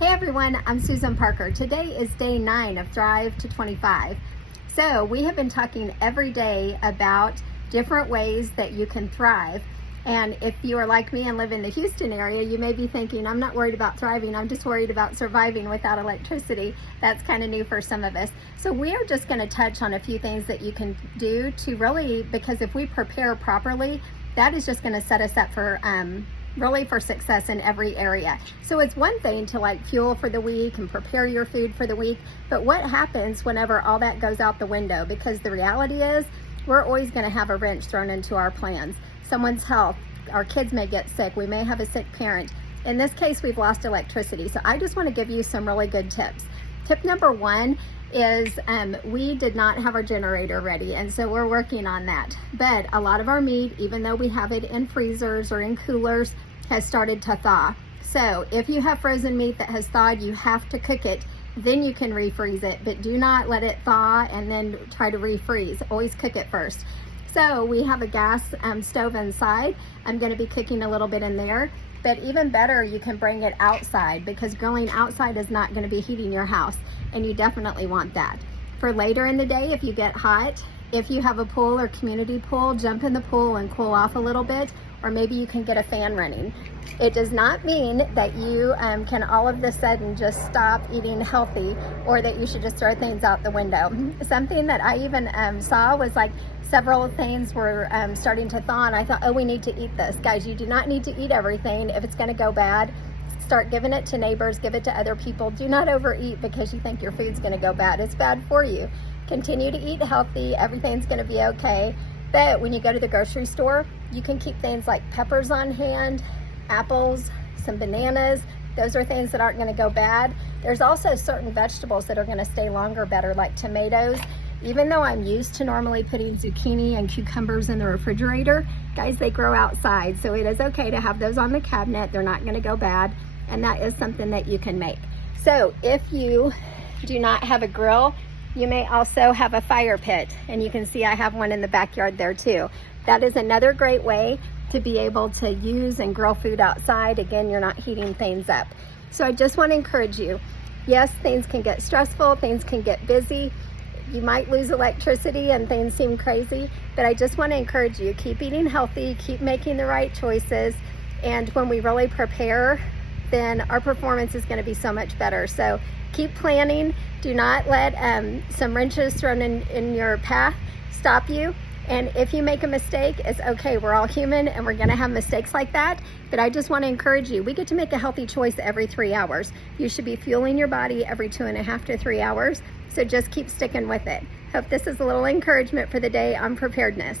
Hey everyone, I'm Susan Parker. Today is day 9 of Thrive to 25. So we have been talking every day about different ways that you can thrive. And if you are like me and live in the Houston area, you may be thinking, I'm not worried about thriving, I'm just worried about surviving without electricity. That's kind of new for some of us. So we are just going to touch on a few things that you can do to really, because if we prepare properly, that is just going to set us up for really for success in every area. So it's one thing to like fuel for the week and prepare your food for the week, but what happens whenever all that goes out the window? Because the reality is we're always going to have a wrench thrown into our plans. Someone's health, our kids may get sick, we may have a sick parent. In this case, we've lost electricity. So I just want to give you some really good tips. Tip number 1 is we did not have our generator ready, and so we're working on that. But a lot of our meat, even though we have it in freezers or in coolers, has started to thaw. So if you have frozen meat that has thawed, you have to cook it. Then you can refreeze it, but do not let it thaw and then try to refreeze. Always cook it first. So we have a gas stove inside. I'm going to be cooking a little bit in there. But even better, you can bring it outside, because grilling outside is not going to be heating your house, and you definitely want that. For later in the day, if you get hot, if you have a pool or community pool, jump in the pool and cool off a little bit, or maybe you can get a fan running. It does not mean that you can all of a sudden just stop eating healthy, or that you should just throw things out the window. Something that I even saw was like several things were starting to thaw, and I thought, oh, we need to eat this. Guys, you do not need to eat everything. If it's going to go bad, start giving it to neighbors, give it to other people. Do not overeat because you think your food's going to go bad. It's bad for you. Continue to eat healthy. Everything's going to be okay. But when you go to the grocery store, you can keep things like peppers on hand, apples, some bananas. Those are things that aren't going to go bad. There's also certain vegetables that are going to stay longer better, like tomatoes. Even though I'm used to normally putting zucchini and cucumbers in the refrigerator, guys, they grow outside. So it is okay to have those on the cabinet. They're not going to go bad. And that is something that you can make. So if you do not have a grill, you may also have a fire pit. And you can see I have one in the backyard there too. That is another great way to be able to use and grill food outside. Again, you're not heating things up. So I just want to encourage you. Yes, things can get stressful, things can get busy. You might lose electricity and things seem crazy, but I just want to encourage you, keep eating healthy, keep making the right choices. And when we really prepare, then our performance is going to be so much better. So keep planning. Do not let some wrenches thrown in your path stop you. And if you make a mistake, it's okay. We're all human and we're going to have mistakes like that. But I just want to encourage you. We get to make a healthy choice every 3 hours. You should be fueling your body every 2.5 to 3 hours. So just keep sticking with it. Hope this is a little encouragement for the day on preparedness.